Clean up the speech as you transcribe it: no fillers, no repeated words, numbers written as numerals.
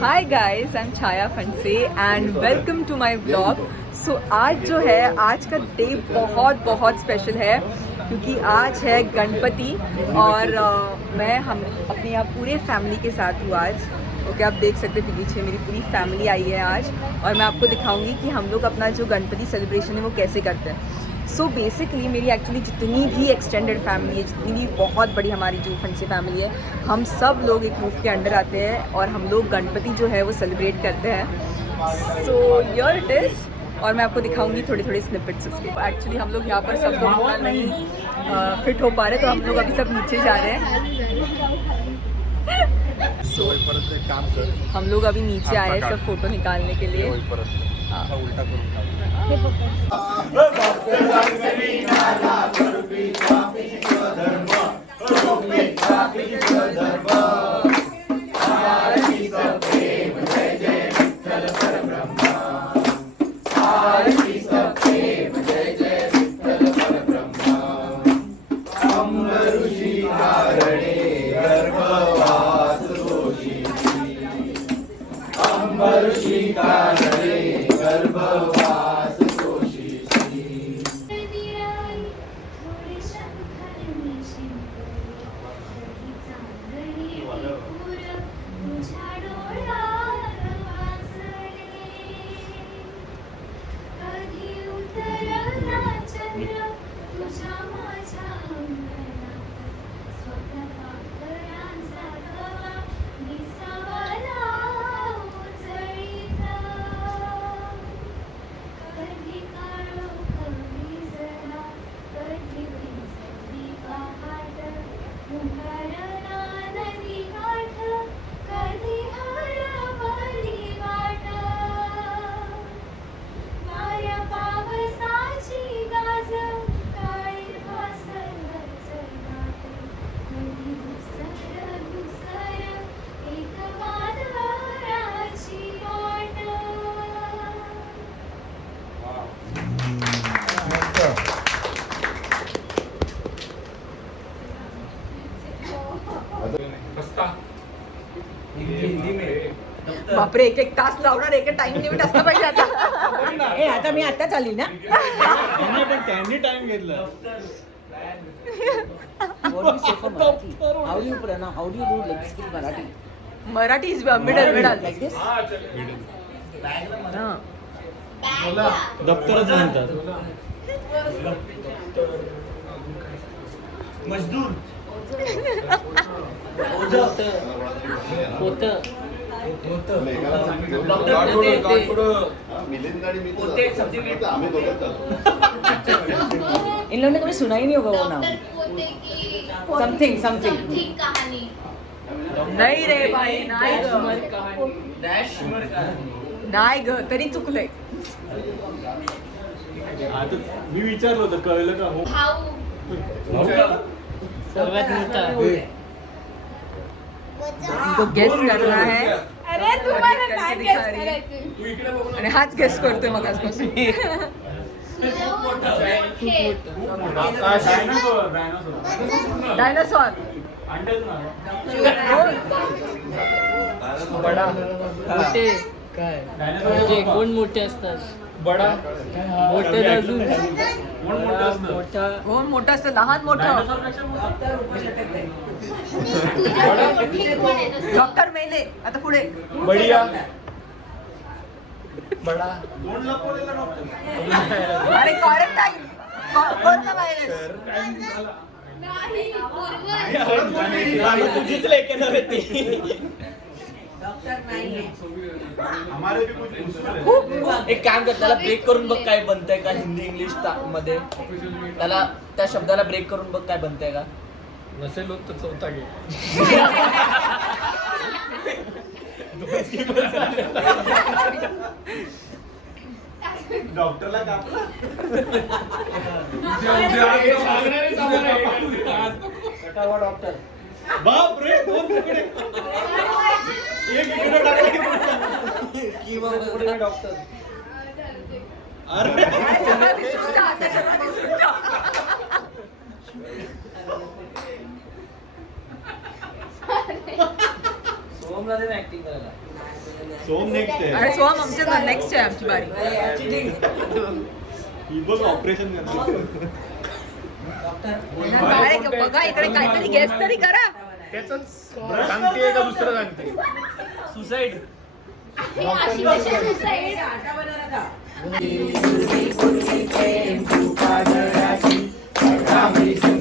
Hi guys, I am Chhaya Phanse and welcome to my vlog. So आज जो है, आज का डे बहुत बहुत स्पेशल है क्योंकि आज है गणपति और मैं हम अपने यहाँ पूरे फैमिली के साथ हूँ आज। ओके, आप देख सकते हैं पीछे मेरी पूरी फैमिली आई है आज और मैं आपको दिखाऊंगी कि हम लोग अपना जो गणपति सेलिब्रेशन है वो कैसे करते हैं। सो बेसिकली मेरी एक्चुअली जितनी भी एक्सटेंडेड फैमिली है, जितनी भी बहुत बड़ी हमारी जो फंसी फैमिली है, हम सब लोग एक रूफ के अंडर आते हैं और हम लोग गणपति जो है वो सेलिब्रेट करते हैं। सो हियर इट इज़ और मैं आपको दिखाऊंगी थोड़े थोड़े स्निपेट्स उसके। एक्चुअली हम लोग यहाँ पर सब लोग इतना नहीं फिट हो पा रहे, तो हम लोग अभी सब नीचे जा रहे हैं। सो हम लोग अभी नीचे आए हैं सब फोटो निकालने के लिए। बापरे, एक एक तास लावणार, एक एक टाइम लिमिट असलं पाहिजे आता. ए आता मी आताच आली ना. त्यांनी टाइम घेतला. How do Pranav, how do do like speak Marathi. Marathi is middle like this. दप्तरच म्हणतात. मजदूर इन लोगों ने कभी सुना ही नहीं होगा वो नाम. Something something. नाही रे बाई, नाही ग, तरी चुकलंय. आता मी विचारलं होतं, कळलं का? हो, सर्वात मोठा तो गेस करना है. अरे तुम्हाला काय गेस करायचं? आणि हाच गेस करतोय मग आजपासून. डायनासॉर. बडा मोठे काय कोण मोठे असतात? बडा मोठे अजून कोण मोठं असतं? लहान मोठं. डॉक्टर मेले. आता पुढे बढिया बडा. अरे क्वारंटाईन, कोरोना व्हायरस. तुझीच लेके नव्हे ती. एक काम कर, त्याला ब्रेक करून बघ काय बनतंय का हिंदी इंग्लिश मध्ये. त्याला त्या शब्दाला ब्रेक करून बघ काय बनतंय का. नसेल होत तर चौथा घे. डॉक्टरला कापला. डॉक्टर बाप रे, दोन तुकडे. एक इकडे टाकला की मग कुठे डॉक्टर. अरे सोमला दे ना ऍक्टिंग करायला. सोम नेक्स्ट आहे. अरे सोहम आमच्या नेक्स्ट आहे आमची बारी. ही बघ ऑपरेशन करते. काय बघा इकडे काहीतरी गेस तरी करा. सांगते का दुसरं सांगते? सुसाईड. हे अशी कशी सुसाईड Thank you.